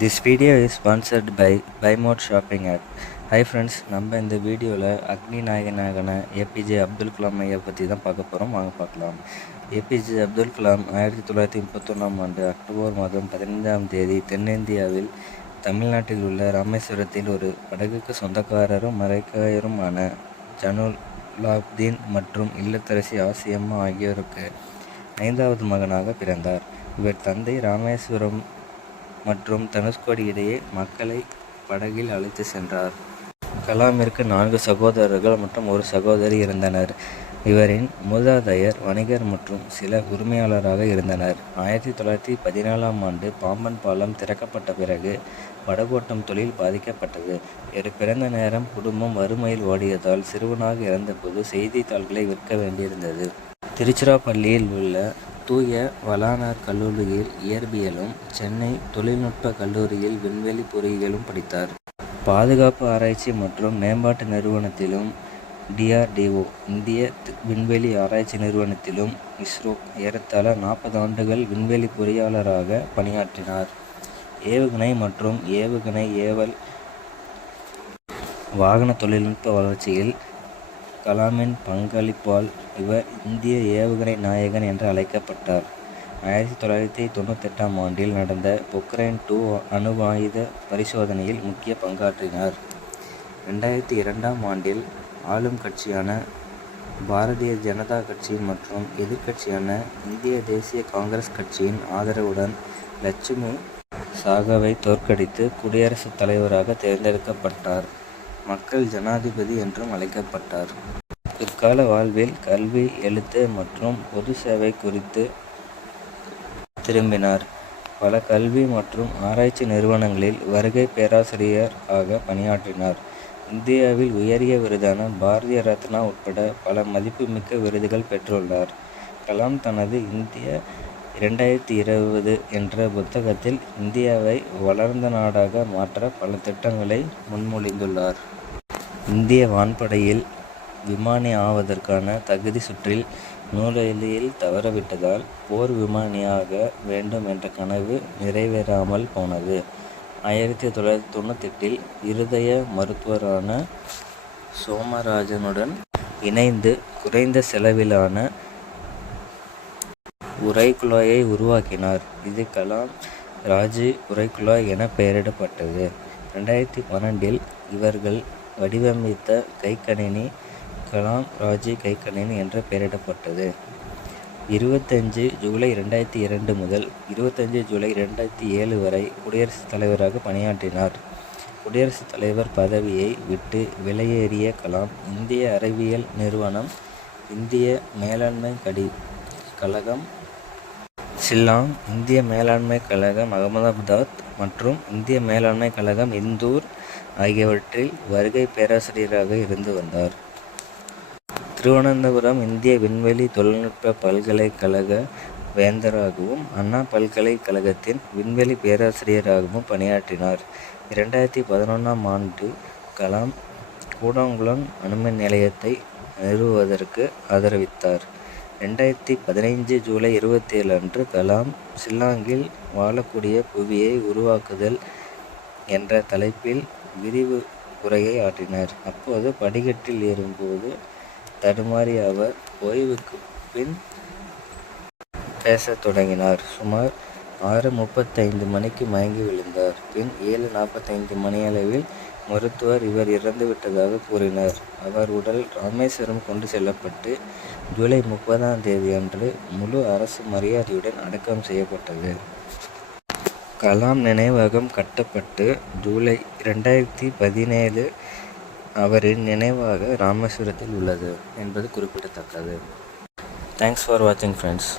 This video is sponsored by BuyMode Shopping app. Hi friends, நம்ம இந்த வீடியோவில் அக்னி நாயகனான APJ Abdul Kalam ஐயா பற்றி தான் பார்க்க போகிறோம். வாங்க பார்க்கலாம். ஏபிஜே அப்துல் கலாம் 1931ஆம் ஆண்டு அக்டோபர் மாதம் 15ஆம் தேதி தென்னிந்தியாவில் தமிழ்நாட்டில் உள்ள ராமேஸ்வரத்தில் ஒரு படகுக்கு சொந்தக்காரரும் மரைக்காயருமான ஜனுலாப்தீன் மற்றும் இல்லத்தரசி ஆசியம்மா ஆகியோருக்கு 5வது மகனாக பிறந்தார். இவர் தந்தை ராமேஸ்வரம் மற்றும் தனுஷ்கோடி இடையே மக்களை படகில் அழைத்து சென்றார். கலாமிற்கு 4 சகோதரர்கள் மற்றும் ஒரு சகோதரி இருந்தனர். இவரின் மூதாதையர் வணிகர் மற்றும் சில உரிமையாளராக இருந்தனர். 1914ஆம் ஆண்டு பாம்பன் பாலம் திறக்கப்பட்ட பிறகு படகோட்டம் தொழில் பாதிக்கப்பட்டது. இவர் பிறந்த நேரம் குடும்பம் வறுமையில் ஓடியதால் சிறுவனாக இறந்தபோது செய்தித்தாள்களை விற்க வேண்டியிருந்தது. திருச்சிராப்பள்ளியில் உள்ள தூய வளானார் கல்லூரியில் இயற்பியலும் சென்னை தொழில்நுட்ப கல்லூரியில் விண்வெளி பொறியியலும் படித்தார். பாதுகாப்பு ஆராய்ச்சி மற்றும் மேம்பாட்டு நிறுவனத்திலும் DRDO இந்திய விண்வெளி ஆராய்ச்சி நிறுவனத்திலும் இஸ்ரோ ஏறத்தாழ 40 ஆண்டுகள் விண்வெளி பொறியாளராக பணியாற்றினார். ஏவுகணை மற்றும் ஏவுகணை ஏவல் வாகன தொழில்நுட்ப வளர்ச்சியில் கலாமின் பங்களிப்பால் இவர் இந்திய ஏவுகணை நாயகன் என்று அழைக்கப்பட்டார். 1998ஆம் ஆண்டில் நடந்த பொக்ரைன் 2 அணு ஆயுத பரிசோதனையில் முக்கிய பங்காற்றினார். 2002ஆம் ஆண்டில் ஆளும் கட்சியான பாரதிய ஜனதா கட்சி மற்றும் எதிர்க்கட்சியான இந்திய தேசிய காங்கிரஸ் கட்சியின் ஆதரவுடன் லட்சுமி சாகவை தோற்கடித்து குடியரசுத் தலைவராக தேர்ந்தெடுக்கப்பட்டார். மக்கள் ஜனாதிபதி என்றும் அழைக்கப்பட்டார். பிற்கால வாழ்வில் கல்வி, எழுத்து மற்றும் பொது சேவை குறித்து திரும்பினார். பல கல்வி மற்றும் ஆராய்ச்சி நிறுவனங்களில் வருகை பேராசிரியர் ஆக பணியாற்றினார். இந்தியாவில் உயரிய விருதான பாரதிய ரத்னா உட்பட பல மதிப்புமிக்க விருதுகள் பெற்றுள்ளார். கலாம் தனது இந்திய 2020 என்ற புத்தகத்தில் இந்தியாவை வளர்ந்த நாடாக மாற்ற பல திட்டங்களை முன்மொழிந்துள்ளார். இந்திய வான்படையில் விமானி ஆவதற்கான தகுதி சுற்றில் நுழையில் தவறவிட்டதால் போர் விமானியாக வேண்டும் என்ற கனவு நிறைவேறாமல் போனது. 1998இல் இருதய மருத்துவரான சோமராஜனுடன் இணைந்து குறைந்த செலவிலான உறைக்குழாயை உருவாக்கினார். இது கலாம் ராஜு உறைக்குழாய் என பெயரிடப்பட்டது. 2012இல் இவர்கள் வடிவமைத்த கைக்கணினி கலாம் ராஜு கைக்கணினி என்று பெயரிடப்பட்டது. 25 ஜூலை 2002 முதல் 25 ஜூலை 2007 வரை குடியரசுத் தலைவராக பணியாற்றினார். குடியரசுத் தலைவர் பதவியை விட்டு வெளியேறிய கலாம் இந்திய அறிவியல் நிறுவனம், இந்திய மேலாண்மை கழகம் ஷில்லாங், இந்திய மேலாண்மை கழகம் அகமதாபாத் மற்றும் இந்திய மேலாண்மை கழகம் இந்தூர் ஆகியவற்றில் வருகை பேராசிரியராக இருந்து வந்தார். திருவனந்தபுரம் இந்திய விண்வெளி தொழில்நுட்ப பல்கலைக்கழக வேந்தராகவும் அண்ணா பல்கலைக்கழகத்தின் விண்வெளி பேராசிரியராகவும் பணியாற்றினார். 2011ஆம் ஆண்டு கலாம் கூடங்குளம் அணுமின் நிலையத்தை நிறுவுவதற்கு ஆதரவித்தார். 2015 ஜூலை 27 அன்று கலாம் ஷில்லாங்கில் வாழக்கூடிய புவியை உருவாக்குதல் என்ற தலைப்பில் விரிவு உரையை ஆற்றினார். அப்போது படிக்கட்டில் ஏறும்போது தடுமாறிய அவர் ஓய்வுக்கு பின் பேசத் தொடங்கினார். சுமார் 6:35 மணிக்கு மயங்கி விழுந்தார். பின் 7:45 மணியளவில் மருத்துவர் இவர் இறந்துவிட்டதாக கூறினார். அவர் உடல் ராமேஸ்வரம் கொண்டு செல்லப்பட்டு ஜூலை 30ஆம் தேதி அன்று முழு அரசு மரியாதையுடன் அடக்கம் செய்யப்பட்டது. கலாம் நினைவகம் கட்டப்பட்டு ஜூலை 2017 அவரின் நினைவாக ராமேஸ்வரத்தில் உள்ளது என்பது குறிப்பிடத்தக்கது. தேங்க்ஸ் ஃபார் வாட்சிங் ஃப்ரெண்ட்ஸ்.